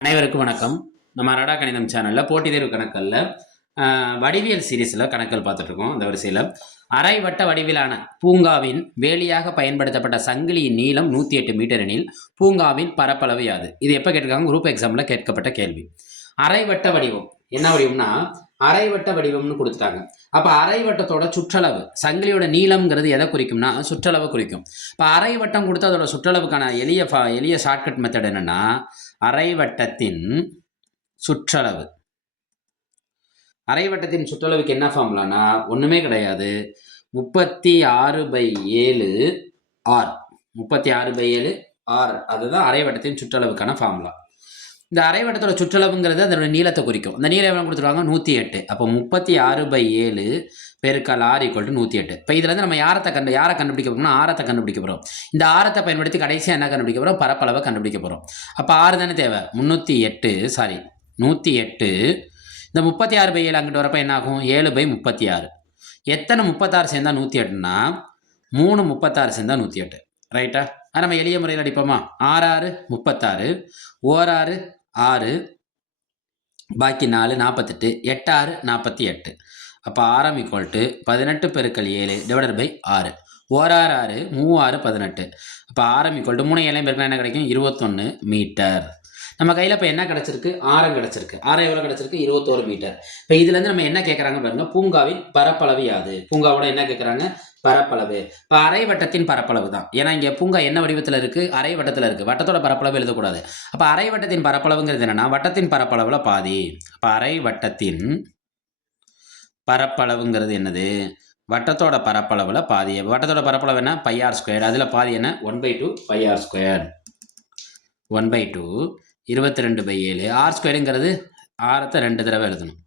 அனைவருக்கும் வணக்கம். நம்ம அரடா கணிதம் சேனலில் போட்டித் தேர்வு கணக்கல்ல வடிவியல் சீரீஸில் கணக்கல் பார்த்துட்ருக்கோம். அந்த வரிசையில் அரை வட்ட வடிவிலான பூங்காவின் வேலியாக பயன்படுத்தப்பட்ட சங்கிலியின் நீளம் 108 மீட்டர் எனில் பூங்காவின் பரப்பளவு யாது? இது எப்போ கேட்டிருக்காங்க? குரூப் எக்ஸாமில் கேட்கப்பட்ட கேள்வி. அரை வட்ட வடிவம் என்ன வடிவம்னா அரை வட்ட வடிவம்னு கொடுத்துட்டாங்க. அப்போ அரை வட்டத்தோட சுற்றளவு, சங்கிலியோட நீளம்ங்கிறது எதை குறிக்கும்னா சுற்றளவு குறிக்கும். இப்போ அரை வட்டம் கொடுத்து அதோட சுற்றளவுக்கான எளிய ஷார்ட்கட் மெத்தட் என்னன்னா, அரை வட்டத்தின் சுற்றளவு. அரை வட்டத்தின் சுற்றளவுக்கு என்ன ஃபார்முலானா ஒன்றுமே கிடையாது, 36/7 ஆர். 36/7 ஆர், அதுதான் அரை வட்டத்தின் சுற்றளவுக்கான ஃபார்முலா. இந்த அரை வட்டத்தோட சுற்றளவுங்கிறது அதோட நீளத்தை குறிக்கும். இந்த நீளம் எவ்வளோ கொடுத்துருவாங்க? 108. அப்போ 36/7 பெருக்கல் ஆர் = 108. இப்போ இதில் வந்து நம்ம யாரை கண்டுபிடிக்க போகிறோம்னா ஆரத்தை கண்டுபிடிக்க போகிறோம். இந்த ஆரத்தை பயன்படுத்தி கடைசியாக என்ன கண்டுபிடிக்க போகிறோம்? பரப்பளவை கண்டுபிடிக்க போகிறோம். அப்போ 6 தானே தேவை. 108. இந்த 36/7 அங்கிட்டு வரப்போ என்ன ஆகும்? 7/36. எத்தனை 36 சேர்ந்தா 108னா 3 36 சேர்ந்தா 108. ரைட்டா? அது நம்ம எளிய முறையில் அடிப்போமா? 6 36, 1 6, பாக்கி 4 48, 8 48. அப்போ ஆரம் = 18 × 7 / 6. 1 6 3 18. அப்போ ஆரம் = 3 7 பெருக்கினா என்ன கிடைக்கும்? 21 மீட்டர். நம்ம கையில் இப்போ என்ன கிடச்சிருக்கு? ஆரம் கிடச்சிருக்கு. ஆரம் எவ்வளோ கிடச்சிருக்கு? 21 மீட்டர். இப்போ இதுலேருந்து நம்ம என்ன கேட்குறாங்க பாருங்க, பூங்காவின் பரப்பளவு யாது? பூங்காவோட என்ன கேட்குறாங்க? பரப்பளவு. இப்போ அரை வட்டத்தின் பரப்பளவு தான். ஏன்னா இங்கே பூங்கா என்ன வடிவத்தில் இருக்குது? அரை வட்டத்தில் இருக்குது. வட்டத்தோட பரப்பளவு எழுதக்கூடாது. அப்போ அரை வட்டத்தின் பரப்பளவுங்கிறது என்னென்னா வட்டத்தின் பரப்பளவில் பாதி. அப்போ அரை வட்டத்தின் பரப்பளவுங்கிறது என்னது? வட்டத்தோட பரப்பளவில் பாதி. வட்டத்தோட பரப்பளவு என்ன? πr². அதில் பாதி என்ன? 1/2 πr². 1/2 22/7. r²ங்கிறது ஆரத்தை 2 தடவை எழுதணும்.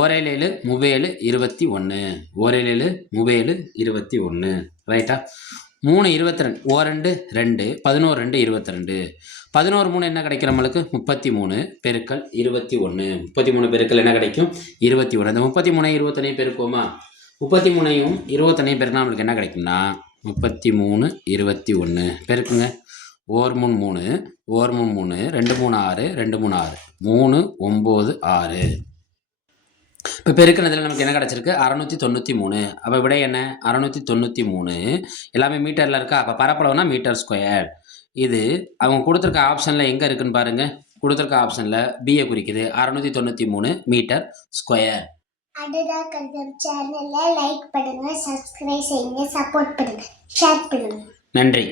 1 7 37 21. 1 7 37 21. ரைட்டா? 3 22. 1 2 11 2 22. 11 3 என்ன கிடைக்கும் நம்மளுக்கு? 33 பெருக்கல் 21. 33 பெருக்கல் என்ன கிடைக்கும்? 21. அந்த 33 21 பெருக்குவோமா? 33 21 பெருக்கினா நம்மளுக்கு என்ன கிடைக்கும்னா 33 21 பெருக்குங்க. 1 3 3, 1 3 3, 2 3 6, 2 3 6, 3 9 6. இப்போ பெருக்கினதில் நமக்கு என்ன கிடச்சிருக்கு? 693. அப்போ விட என்ன? 693. எல்லாமே மீட்டரில் இருக்கா? அப்போ பரப்பளவுனா மீட்டர்². இது அவங்க கொடுத்துருக்க ஆப்ஷனில் எங்கே இருக்குன்னு பாருங்கள். கொடுத்துருக்க ஆப்ஷனில் பிஏ குறிக்குது. 693 மீட்டர்². அரடா கணிதம் சேனலை லைக் பண்ணுங்கள், சப்ஸ்கிரைப் செய்யுங்க, சப்போர்ட் பண்ணுங்கள், ஷேர் பண்ணுங்கள். நன்றி.